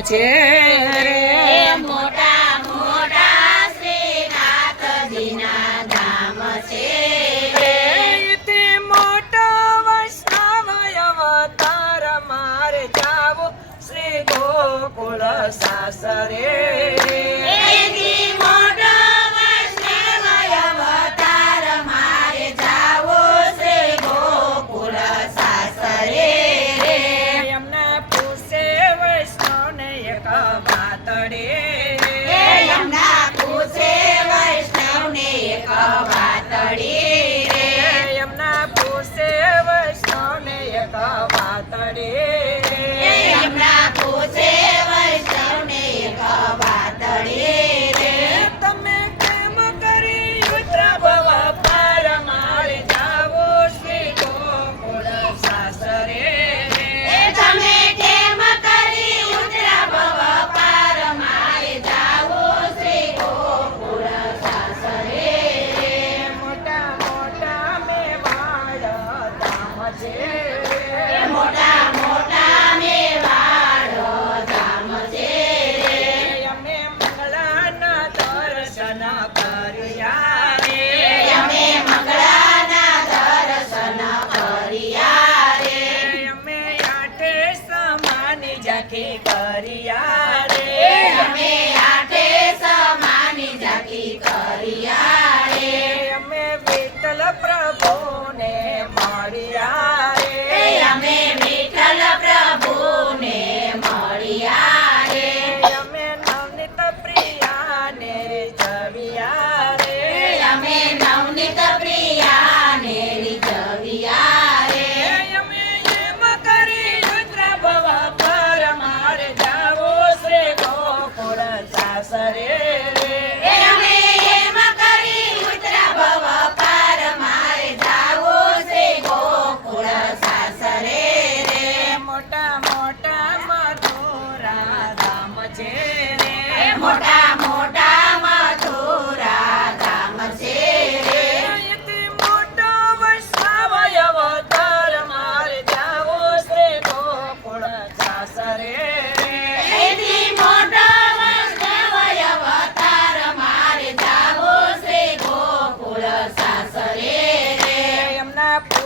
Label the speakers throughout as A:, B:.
A: છે રે. મોટા મોટા શ્રીનાથ દીના ધામ છે રે.
B: તે મોટો વૈષ્ણવ અવતાર મારે જાવો શ્રી ગોકુળ સાસરે. રે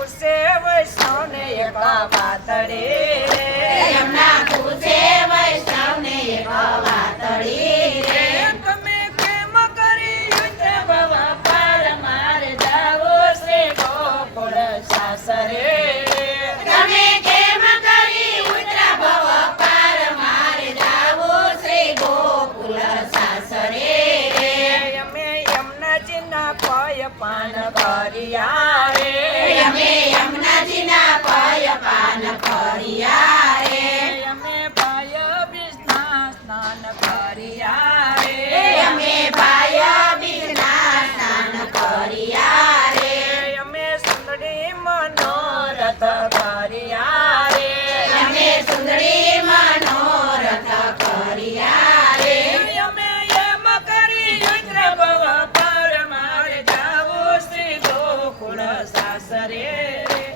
B: સેવ વૈષ્ણવ ને એકા Nazaret.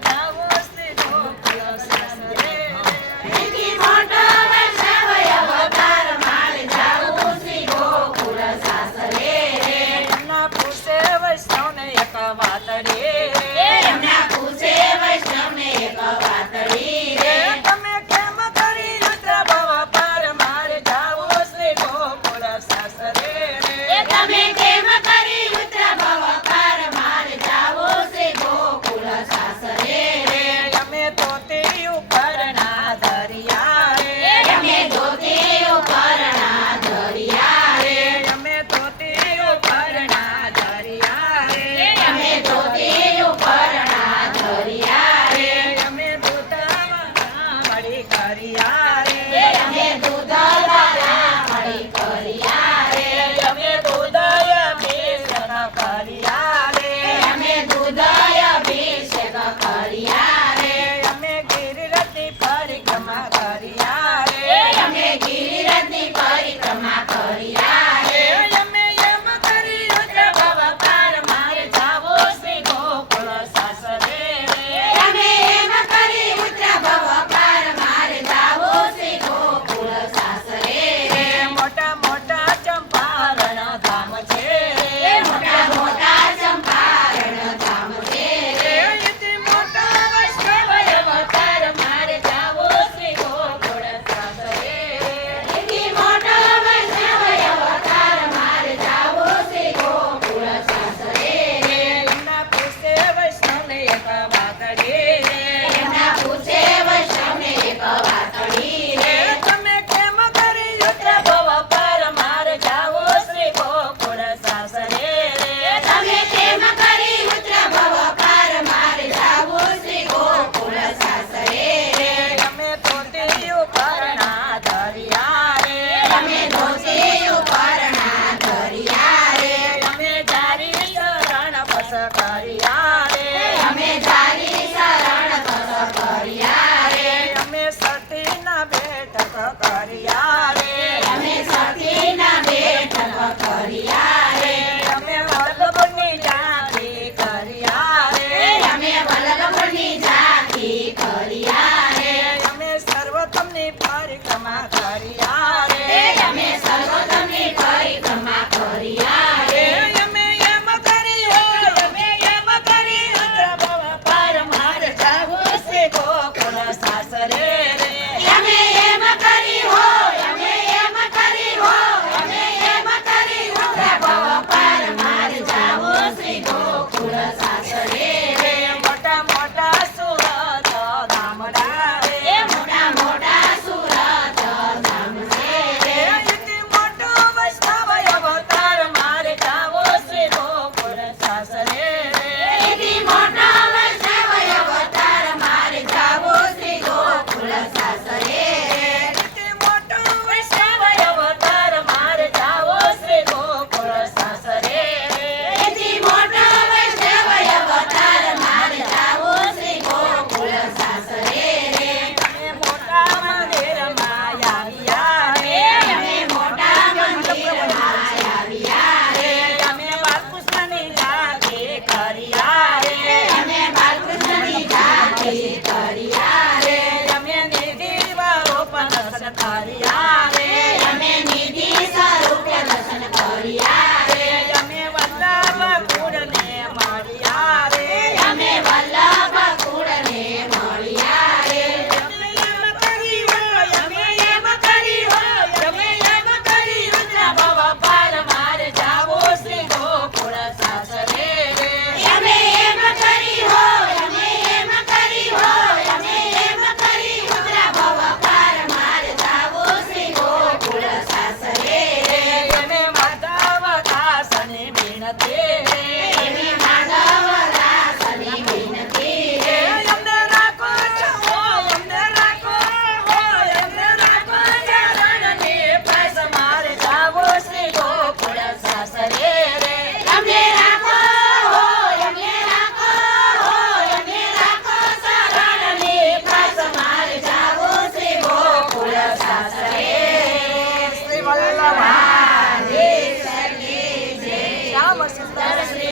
C: કઠોરિયા